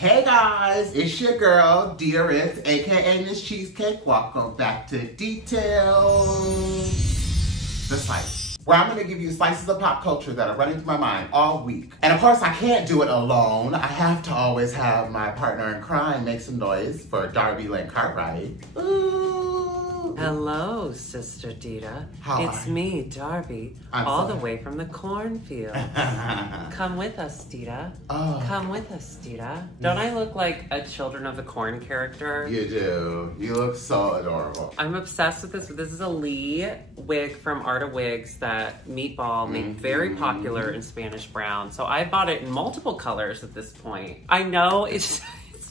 Hey guys, it's your girl, Detailz, aka Miss Cheesecake. Welcome back to Detailz, the site, where I'm gonna give you slices of pop culture that are running through my mind all week. And of course, I can't do it alone. I have to always have my partner in crime make some noise for Darby Lynn Cartwright. Ooh. Hello, Sister Dida. It's me, Darby, the way from the cornfield. Come with us, Dida. Oh. Come with us, Dida. Don't I look like a Children of the Corn character? You do. You look so adorable. I'm obsessed with this. This is a Lee wig from Art of Wigs that Meatball made very popular in Spanish brown. So I bought it in multiple colors at this point. I know it's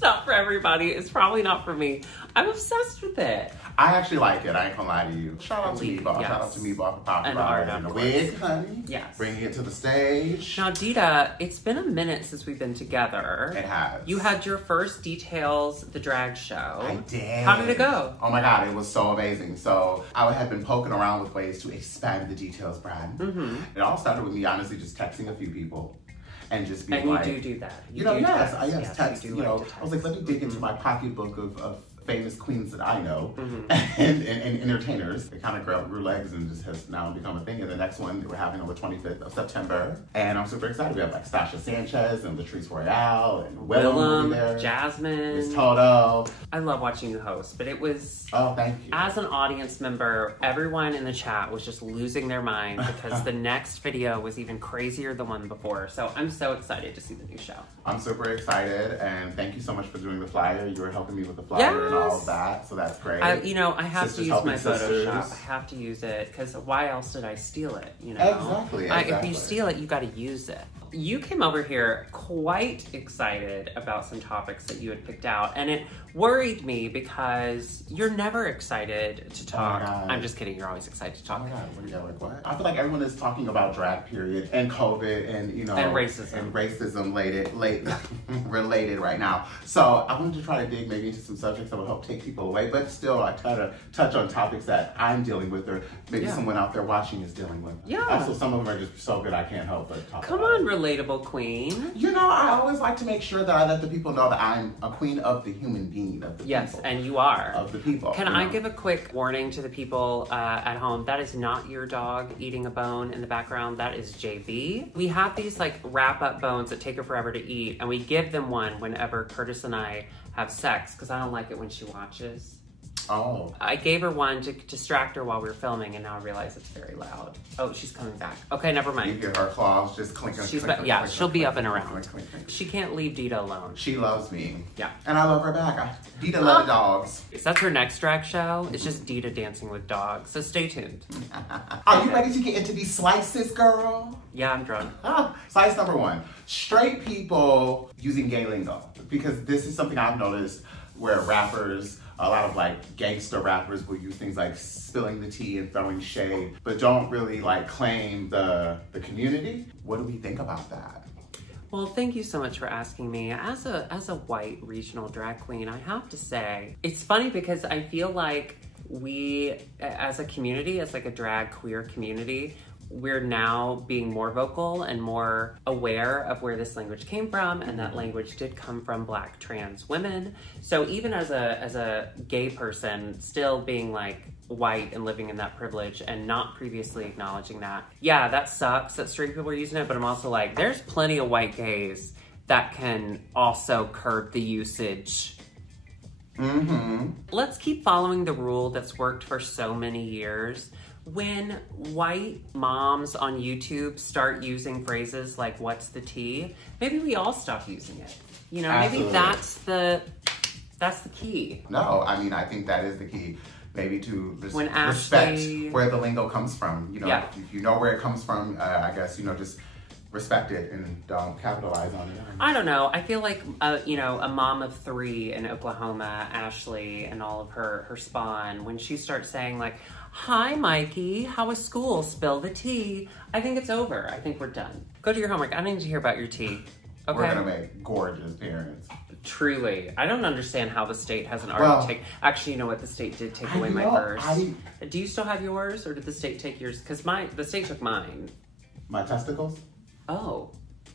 not for everybody. It's probably not for me. I'm obsessed with it. I actually like it. I ain't gonna lie to you. Shout out to Meatball. Yes. Shout out to Meatball for popping And the wig, honey. Yes. Bringing it to the stage. Now, Dida, it's been a minute since we've been together. It has. You had your first Detailz, the drag show. I did. How did it go? Oh my God, it was so amazing. So I had been poking around with ways to expand the Detailz brand. It all started with me honestly just texting a few people. And just being and like, you do that. Yes, text. You You know, like I was like, let me dig into my pocketbook of famous queens that I know and entertainers. It kind of grew legs and just has now become a thing. And the next one we're having on the 25th of September. And I'm super excited. We have like Stasha Sanchez and Latrice Royale and Willem there. Jasmine. Miss Toto. I love watching you host, but it was... Oh, thank you. As an audience member, everyone in the chat was just losing their mind because the next video was even crazier than the one before. So I'm so excited to see the new show. I'm super excited, and thank you so much for doing the flyer. You were helping me with the flyer and all of that, so that's great. I have Sisters to use my sisters. Photoshop. I have to use it because why else did I steal it? You know, Exactly. If you steal it, you got to use it. You came over here quite excited about some topics that you had picked out, and it worried me because you're never excited to talk. Oh, I'm just kidding. You're always excited to talk. Oh my God, what are you like? What? I feel like everyone is talking about drag, period, and COVID, and and racism related right now. So I wanted to try to dig maybe into some subjects that would help take people away, but still I try to touch on topics that I'm dealing with, or maybe someone out there watching is dealing with. Yeah. Also, some of them are just so good I can't help but talk. Come on, relatable queen. You know, I always like to make sure that I let the people know that I'm a queen of the human being, of the yes, people. and you are. Of the people. Can I give a quick warning to the people at home? That is not your dog eating a bone in the background. That is JB. We have these like wrap-up bones that take her forever to eat, and we give them one whenever Curtis and I have sex, because I don't like it when she watches. Oh. I gave her one to distract her while we were filming, and now I realize it's very loud. Oh, she's coming back. Okay, never mind. You hear her claws just clinking. She'll be up and around. Clink. She can't leave Dida alone. She loves me. Yeah. And I love her back. Dida loves dogs. That's her next drag show. It's just Dida dancing with dogs. So stay tuned. Are you ready to get into these slices, girl? Yeah, I'm drunk. Slice number one. Straight people using gay lingo. Because this is something I've noticed where rappers, a lot of like gangster rappers will use things like spilling the tea and throwing shade, but don't really like claim the community. What do we think about that? Well, thank you so much for asking me. As a white regional drag queen, I have to say, it's funny because I feel like we, as a community, as like a drag queer community, we're now being more vocal and more aware of where this language came from, and that language did come from Black trans women. So even as a gay person, still being like white and living in that privilege and not previously acknowledging that, yeah, that sucks that straight people are using it, but I'm also like, there's plenty of white gays that can also curb the usage. Let's keep following the rule that's worked for so many years. When white moms on YouTube start using phrases like, what's the tea? Maybe we all stop using it. You know, Absolutely. Maybe that's the key. No, I mean, I think that is the key. Maybe to respect where the lingo comes from. You know, yeah. If you know where it comes from, I guess, just respect it and don't capitalize on it. I don't know. I feel like, a mom of 3 in Oklahoma, Ashley, and all of her spawn, when she starts saying like, hi, Mikey, how was school? Spill the tea. I think it's over. I think we're done. Go do your homework. I don't need to hear about your tea. Okay? We're gonna make gorgeous parents. Truly. I don't understand how the state hasn't already taken... Actually, you know what? The state did take away my purse. Do you still have yours, or did the state take yours? Because the state took mine. My testicles? Oh.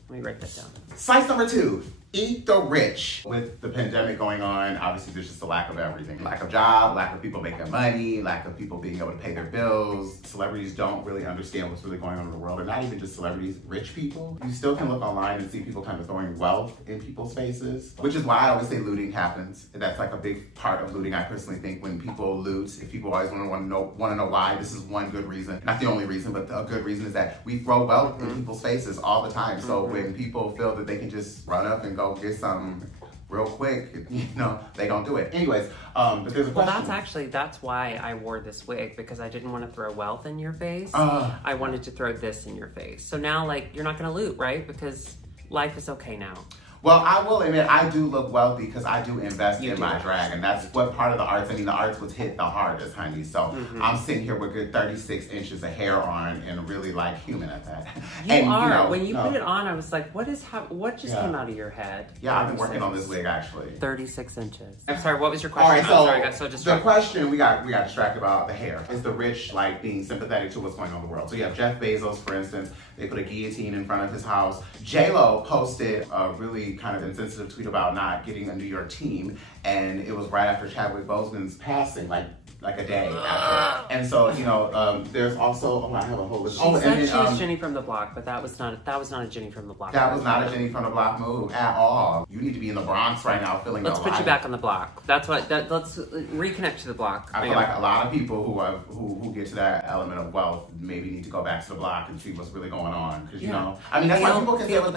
Let me write that down. Slice number 2. Eat the rich. With the pandemic going on, obviously there's just a lack of everything. Lack of job, lack of people making money, lack of people being able to pay their bills. Celebrities don't really understand what's really going on in the world. Or not even just celebrities, rich people. You still can look online and see people kind of throwing wealth in people's faces, which is why I always say looting happens. That's like a big part of looting. I personally think when people loot, if people always want to know why, this is one good reason. Not the only reason, but a good reason is that we throw wealth in people's faces all the time. So when people feel that they can just run up and go get something real quick, you know, they don't do it. Anyways, but there's a question. That's why I wore this wig, because I didn't want to throw wealth in your face. I wanted to throw this in your face. So now, like, you're not going to loot, right? Because life is okay now. Well, I will admit, I do look wealthy because I do invest in my drag, and that's what part of the arts, I mean, the arts was hit the hardest, honey. So I'm sitting here with good 36 inches of hair on and really like human at that. You are. When you put it on, I was like, what just came out of your head? Yeah, I've been working on this wig actually. 36 inches. I'm sorry, what was your question? All right, so I'm sorry, I got so distracted. The question, we got distracted about the hair. Is the rich like being sympathetic to what's going on in the world? So you have Jeff Bezos, for instance. They put a guillotine in front of his house. J-Lo posted a really kind of insensitive tweet about not getting a New York team, and it was right after Chadwick Boseman's passing, like a day after. And so, you know, there's also, I have a whole list. She said she was Jenny from the Block, but that was not a Jenny from the Block. That was not a Jenny from the Block move at all. You need to be in the Bronx right now feeling Let's put you back on the block. Let's reconnect to the block. I feel like a lot of people who get to that element of wealth maybe need to go back to the block and see what's really going on. Because, you know, I mean, that's why people can say what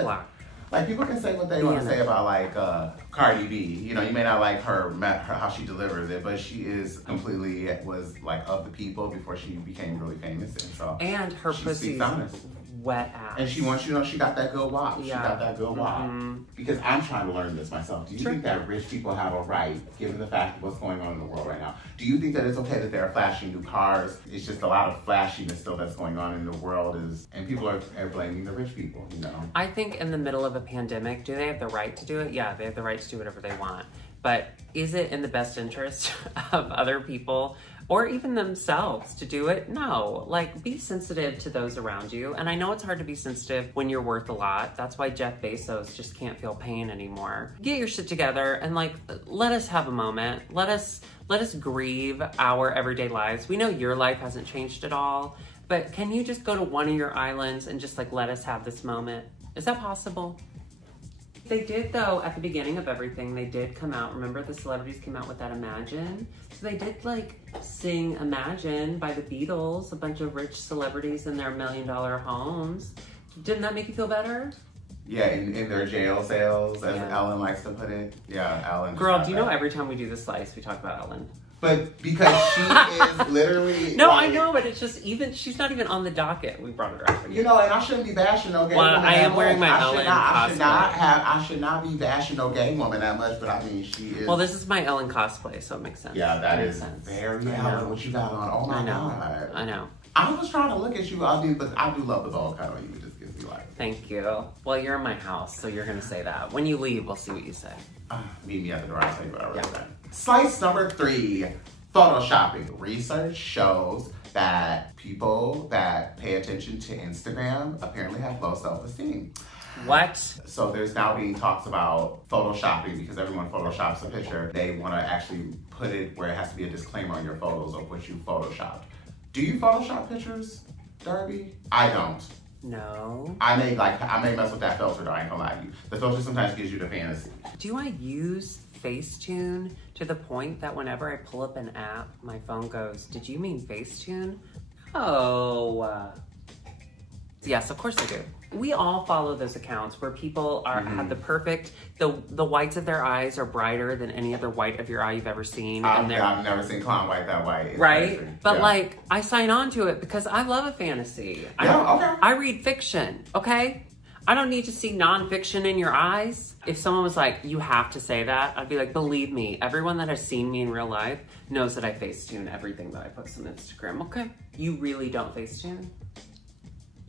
people can say what they want to say about, like, Cardi B. You know, you may not like her how she delivers it, but she was like of the people before she became really famous, and her pussy's wet ass. And she wants, you know, she got that good wop. She got that good wop. Because I'm trying to learn this myself. Do you think that rich people have a right, given the fact of what's going on in the world right now? Do you think that it's okay that they're flashing new cars? It's just a lot of flashiness still that's going on in the world, and people are blaming the rich people, you know? I think in the middle of a pandemic, do they have the right to do it? Yeah, they have the right to do whatever they want. But is it in the best interest of other people or even themselves to do it? No. Like, be sensitive to those around you. And I know it's hard to be sensitive when you're worth a lot. That's why Jeff Bezos just can't feel pain anymore. Get your shit together and, like, let us have a moment. Let us grieve our everyday lives. We know your life hasn't changed at all, but can you just go to one of your islands and just, like, let us have this moment? Is that possible? They did, though, at the beginning of everything, they did come out. Remember, the celebrities came out with that Imagine? So they did, like, sing Imagine by the Beatles, a bunch of rich celebrities in their $1 million homes. Didn't that make you feel better? Yeah, in their jail cells, as Ellen likes to put it. Yeah, Ellen. Girl, do you know every time we do the slice, we talk about Ellen? But because she is literally... No, like, I know, but it's just she's not even on the docket. We brought her up. You know, and I shouldn't be bashing no gay woman. I am wearing my Ellen cosplay. I should not be bashing no gay woman that much, but I mean, she is... Well, this is my Ellen cosplay, so it makes sense. Yeah, that is very Ellen, what you got on. Oh my God. I know. I was trying to look at you, but I do love the bowl cut on you. It just gives me like... Thank you. Well, you're in my house, so you're going to say that. When you leave, we'll see what you say. Meet me at the door, I'll tell you what I really say. Slice number 3. Photoshopping. Research shows that people that pay attention to Instagram apparently have low self-esteem. What? So there's now being talks about photoshopping because everyone photoshops a picture. They want to actually put it where it has to be a disclaimer on your photos of what you photoshopped. Do you Photoshop pictures, Darby? I don't. No. I may mess with that filter though, I ain't gonna lie to you. The filter sometimes gives you the fantasy. Do I use Facetune to the point that whenever I pull up an app, my phone goes, "Did you mean Facetune?" Oh. Yes, of course I do. We all follow those accounts where people have the perfect, the whites of their eyes are brighter than any other white of your eye you've ever seen. I've never seen clown white that white. It's right? crazy. But like, I sign on to it because I love a fantasy. Okay. I read fiction, okay? I don't need to see nonfiction in your eyes. If someone was like, you have to say that, I'd be like, believe me, everyone that has seen me in real life knows that I Facetune everything that I post on Instagram. Okay. You really don't Facetune?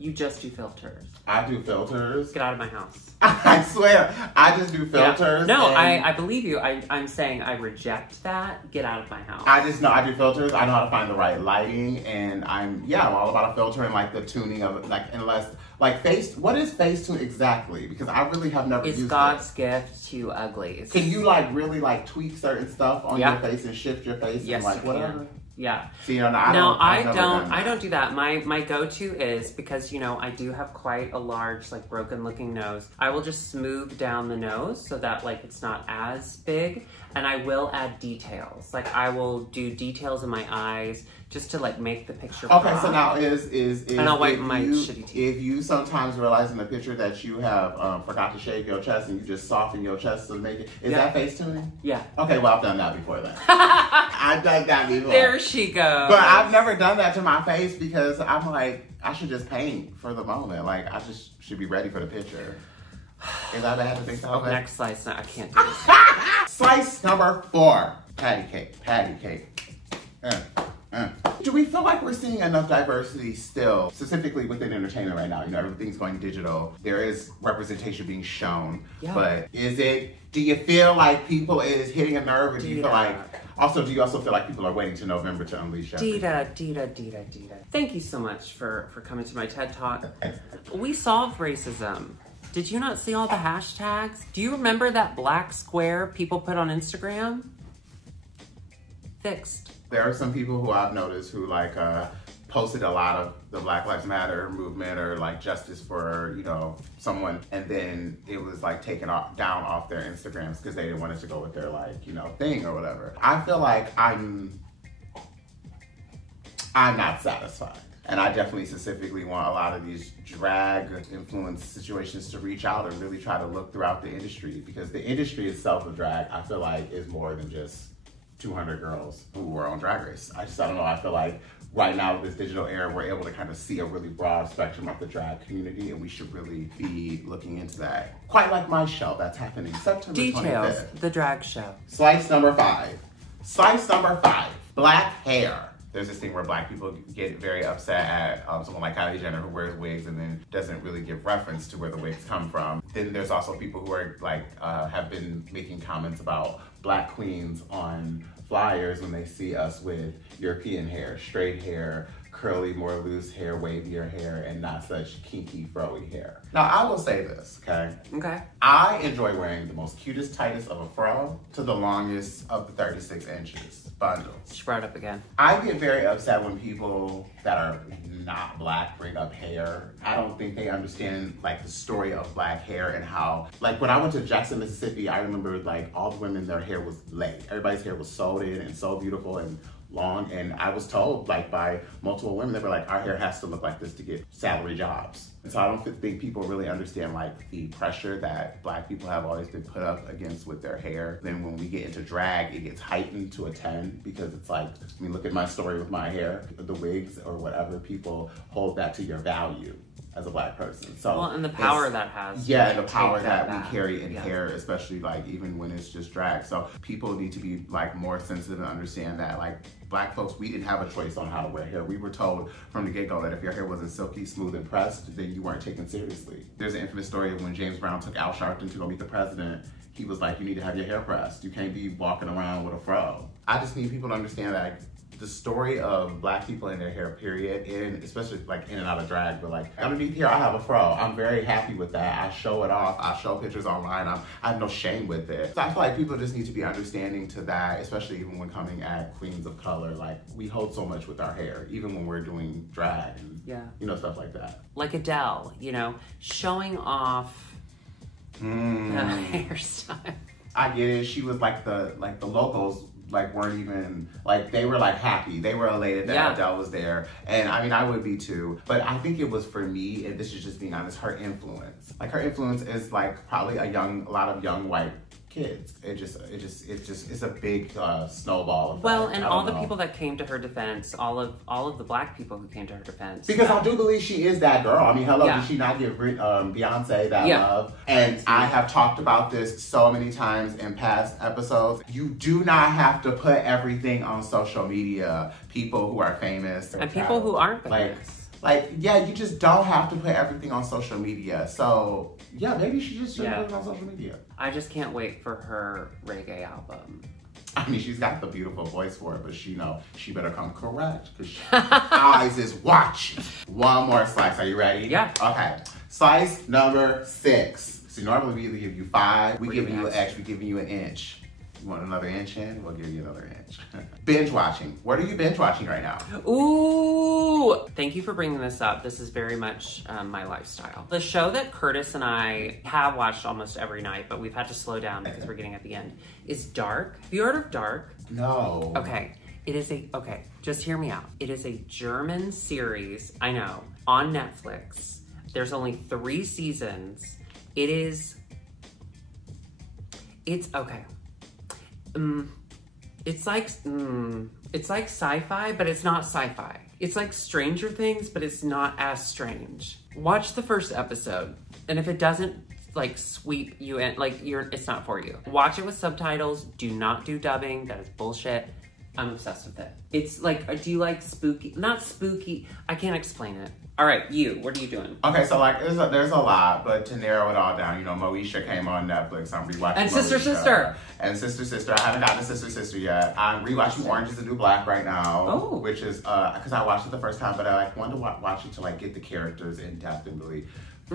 You just do filters. I do filters. Get out of my house. I swear, I just do filters. Yeah. No, I believe you. I'm saying I reject that. Get out of my house. I just know I do filters. I know how to find the right lighting, and I'm all about a filter and like the tuning of it. Like unless like face, what is Facetune exactly? Because I really have never used it. It's God's gift to uglies. Can you like really like tweak certain stuff on your face and shift your face and like whatever? Can. Yeah. See, I don't do that. My go-to is, because, you know, I do have quite a large, like, broken looking nose. I will just smooth down the nose so that, like, it's not as big. And I will add details. Like, I will do details in my eyes just to, like, make the picture pop. Okay, so now is and I'll wipe my shitty teeth. If you sometimes realize in the picture that you have forgot to shave your chest and you just soften your chest to make it, is that face tuning? Yeah. Okay, well, I've done that before then. I've done that before. There she goes. But I've never done that to my face because I'm like, I should just paint for the moment. Like, I just should be ready for the picture. Is that bad to think so? Next slice. No, I can't do this. Slice number 4. Patty cake. Do we feel like we're seeing enough diversity still, specifically within entertainment right now? You know, everything's going digital. There is representation being shown. Yeah. But do you feel like people is hitting a nerve, or do you feel like, do you also feel like people are waiting to November to unleash everything? Dida. Thank you so much for coming to my TED Talk. We solved racism. Did you not see all the hashtags? Do you remember that black square people put on Instagram? Fixed. There are some people who I've noticed who like posted a lot of the Black Lives Matter movement or like justice for, you know, someone, and then it was like taken down off their Instagrams because they didn't want it to go with their like, you know, thing or whatever. I feel like I'm not satisfied. And I definitely specifically want a lot of these drag influence situations to reach out and really try to look throughout the industry, because the industry itself of drag, I feel like, is more than just 200 girls who were on Drag Race. I don't know, I feel like right now with this digital era, we're able to kind of see a really broad spectrum of the drag community, and we should really be looking into that. Quite like my show that's happening September 25th. Detailz, the drag show. Slice number 5. Black hair. There's this thing where black people get very upset at someone like Kylie Jenner who wears wigs and then doesn't really give reference to where the wigs come from. Then there's also people who are like, have been making comments about black queens on flyers when they see us with European hair, straight hair, curly, more loose hair, wavier hair, and not such kinky, froey hair. Now, I will say this, okay? Okay. I enjoy wearing the most cutest, tightest of a fro to the longest of the 36 inches bundles. Sprout up again. I get very upset when people that are not black bring up hair. I don't think they understand like the story of black hair and how, like when I went to Jackson, Mississippi, I remember like all the women, their hair was laid. Everybody's hair was sewed in and so beautiful and long, and I was told like by multiple women, they were like, our hair has to look like this to get salary jobs. And so I don't think people really understand like the pressure that black people have always been put up against with their hair. Then when we get into drag, it gets heightened to a 10 because it's like, I mean, look at my story with my hair, the wigs or whatever, people hold that to your value as a black person. So well, and the power that has. Yeah, the power that we carry in hair, especially like even when it's just drag. So people need to be like more sensitive and understand that like black folks, we didn't have a choice on how to wear hair. We were told from the get-go that if your hair wasn't silky, smooth, and pressed, then you weren't taken seriously. There's an infamous story of when James Brown took Al Sharpton to go meet the president. He was like, you need to have your hair pressed. You can't be walking around with a fro. I just need people to understand that the story of black people in their hair, period, and especially like in and out of drag, but like underneath here, I have a fro. I'm very happy with that. I show it off. I show pictures online. I have no shame with it. So I feel like people just need to be understanding to that, especially even when coming at queens of color. Like we hold so much with our hair, even when we're doing drag and you know, stuff like that. Like Adele, you know, showing off the hairstyle. I get it. She was like the locals like weren't even like, they were like happy, they were elated that Adele was there, and I mean I would be too, but I think it was for me, and this is just being honest, her influence. Like her influence is like probably a lot of young white kids. It's a big snowball effect. Well, and all the people that came to her defense, all of the black people who came to her defense. Because I do believe she is that girl. I mean, hello, did she not give Beyonce that love? And I have talked about this so many times in past episodes. You do not have to put everything on social media. People who are famous. And people who aren't famous. Like, Like, yeah, you just don't have to put everything on social media. So, yeah, maybe she just shouldn't put it on social media. I just can't wait for her reggae album. I mean, she's got the beautiful voice for it, but she better come correct because eyes is watching. One more slice. Are you ready? Yeah. Okay. Slice number 6. So normally we either give you 5, we giving you an X, we giving you an inch. You want another inch in? We'll give you another inch. Binge watching. What are you binge watching right now? Ooh! Thank you for bringing this up. This is very much my lifestyle. The show that Curtis and I have watched almost every night, but we've had to slow down because we're getting at the end, is Dark. Have you heard of Dark? No. Okay. Okay, just hear me out. It is a German series, I know, on Netflix. There's only 3 seasons. It's okay. It's like sci-fi, but it's not sci-fi. It's like Stranger Things, but it's not as strange. Watch the first episode, and if it doesn't like sweep you in, like it's not for you. Watch it with subtitles. Do not do dubbing. That is bullshit. I'm obsessed with it. It's like, do you like spooky? Not spooky. I can't explain it. All right, what are you doing? Okay, so like there's a lot, but to narrow it all down, Moesha came on Netflix. I'm rewatching and Sister Sister. And Sister. I haven't gotten to Sister yet. I'm rewatching Orange Is the New Black right now, which is because I watched it the first time, but I wanted to watch it to like get the characters in depth and really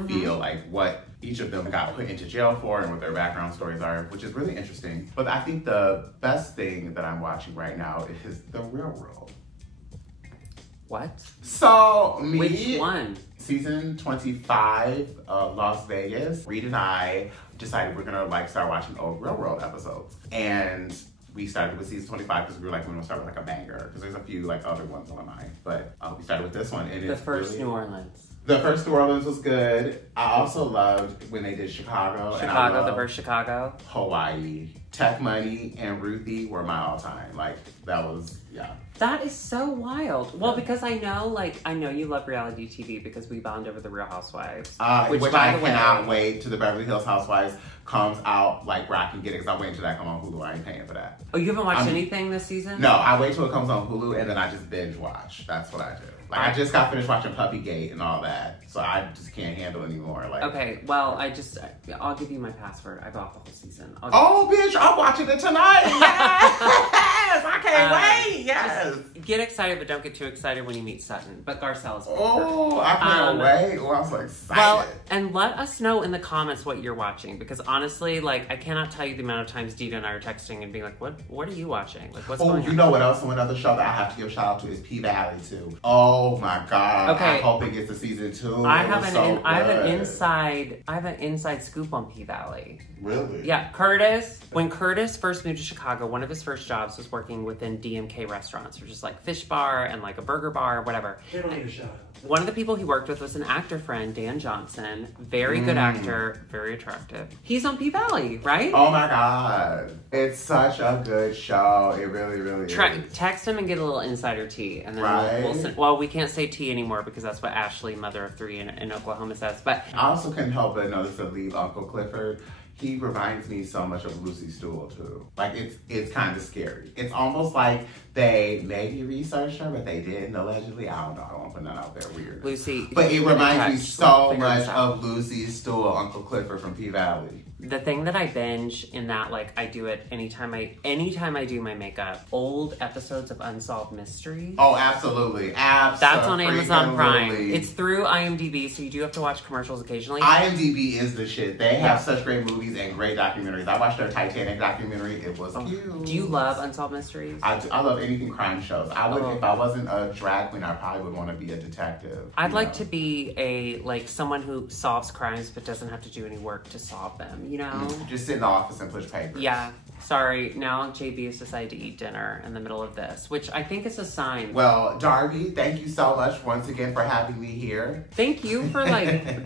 feel like what each of them got put into jail for and what their background stories are, which is really interesting. But I think the best thing that I'm watching right now is The Real World. What? So, Which one? Season 25 of Las Vegas. Reed and I decided we're gonna start watching old Real World episodes. And we started with season 25 because we were like, we're gonna start with like a banger. Because there's a few like other ones on mine. But we started with this one. And the first New Orleans. The first New Orleans was good. I also loved when they did Chicago. The first Chicago. Hawaii. Tech Money and Ruthie were my all-time. Like, that was, yeah. That is so wild. Well, because I know you love reality TV because we bond over the Real Housewives. Which I cannot wait till the Beverly Hills Housewives comes out, like, where I can get it, because I wait until that comes on Hulu. I ain't paying for that. Oh, you haven't watched anything this season? No, I wait till it comes on Hulu, and then I just binge watch. That's what I do. Like, I just got finished watching Puppygate and all that, so I just can't handle anymore. Like, okay, well, I'll give you my password. I bought the whole season. Bitch, I'm watching it tonight. Yes, I can't wait. Yes. Get excited, but don't get too excited when you meet Sutton. But Garcelle's. I can't wait. Oh, I'm so excited. Well, and let us know in the comments what you're watching, because honestly, like, I cannot tell you the amount of times Dida and I are texting and being like, "What are you watching? Like, what's going on?" You know what else? Another show that I have to give a shout out to is P-Valley too. Oh my God! Okay. I hope it gets to season 2. I have an inside scoop on P-Valley. Really? Yeah, Curtis. When Curtis first moved to Chicago, one of his first jobs was working within DMK restaurants, which is like fish bar and like a burger bar or whatever. They don't need a shout out. One of the people he worked with was an actor friend, Dan Johnson. Very good actor, very attractive. He's on P-Valley, right? Oh my God. It's such a good show. It really, really is. Text him and get a little insider tea. And then well, we can't say tea anymore because that's what Ashley, mother of 3 in Oklahoma, says. But I also couldn't help but notice the lead, Uncle Clifford. He reminds me so much of Lucy Stool too. Like, it's kind of scary. It's almost like they maybe researched her, but they didn't allegedly. I don't know. I don't want to put that out there weird. Lucy. But it reminds me so much of Lucy Stool, Uncle Clifford from P-Valley. The thing that I binge in that, like, I do it anytime I do my makeup, old episodes of Unsolved Mysteries. Oh, absolutely. That's on Amazon Prime. It's through IMDb, so you do have to watch commercials occasionally. IMDb is the shit. They have such great movies and great documentaries. I watched their Titanic documentary. It was cute. Do you love Unsolved Mysteries? I do. I love anything crime shows. I would, if I wasn't a drag queen, I probably would want to be a detective. I'd like to be someone who solves crimes but doesn't have to do any work to solve them. You know? Just sit in the office and push papers. Yeah. Sorry, now JB has decided to eat dinner in the middle of this, which I think is a sign. Well, Darby, thank you so much once again for having me here. Thank you for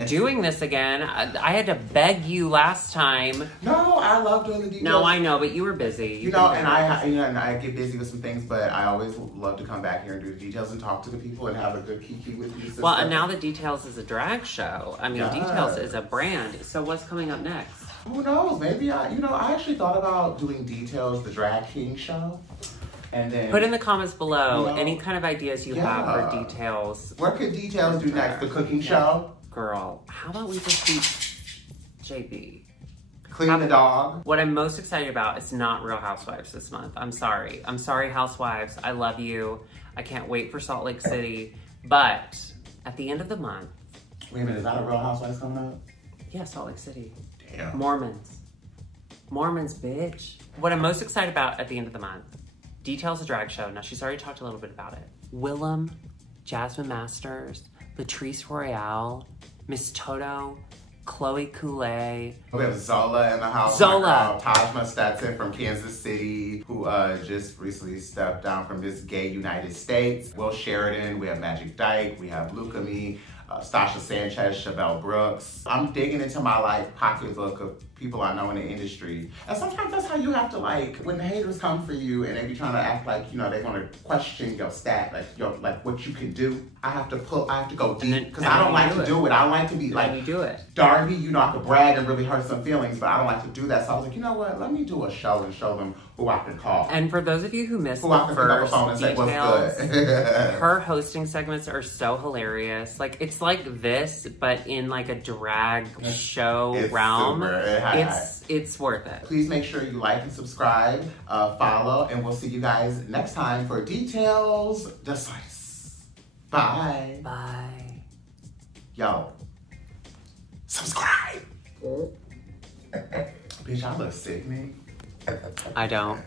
doing this again. I had to beg you last time. No, I love doing the details. No, I know, but you were busy. And I get busy with some things, but I always love to come back here and do the details and talk to the people and have a good kiki with you. Sister. Well, and now the Detailz is a drag show. I mean, Detailz is a brand. So what's coming up next? Who knows? Maybe I actually thought about doing Detailz, the drag king show. And then put in the comments below any kind of ideas you have for Detailz. What could Detailz do next? The cooking show? Girl, how about we just do JB? Clean the dog. What I'm most excited about is not Real Housewives this month. I'm sorry. I'm sorry, Housewives. I love you. I can't wait for Salt Lake City. But at the end of the month... Wait a minute, is that a Real Housewives coming up? Yeah, Salt Lake City. Damn. Mormons, bitch. What I'm most excited about at the end of the month, Detailz a drag show. Now, she's already talked a little bit about it. Willem, Jasmine Masters, Latrice Royale, Miss Toto, Chloe Coulee. We have Zola in the house. Zola. Tajma Stetson from Kansas City, who just recently stepped down from Miss Gay United States. Will Sheridan. We have Magic Dyke. We have Luca Me. Stasha Sanchez, Chevelle Brooks. I'm digging into my pocketbook of people I know in the industry. And sometimes that's how you have to when the haters come for you and they be trying to act like, they want to question your stat, what you can do. I have to go deep because I don't like to do it. I don't like to be you do it. Darby, I could brag and really hurt some feelings, but I don't like to do that. So I was like, you know what? Let me do a show and show them who I can call. And for those of you who missed the first Detailz, her hosting segments are so hilarious. It's like this, but in a drag show realm. It's worth it. Please make sure you like and subscribe, follow, and we'll see you guys next time for Detailz the Slice. Bye. Bye. Yo, subscribe. Bitch, I look sick, man. I don't.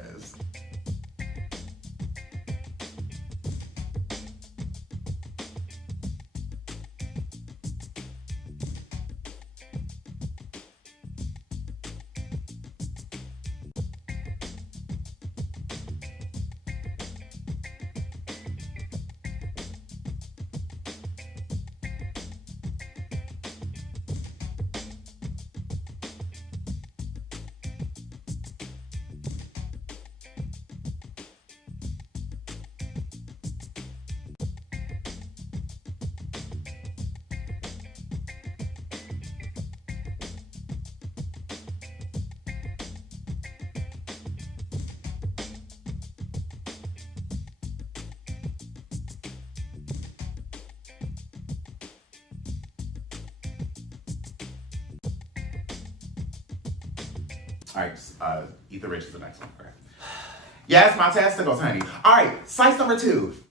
All right, Ether Rich is the next one. Okay. Yes, my testicles, honey. All right, slice number 2.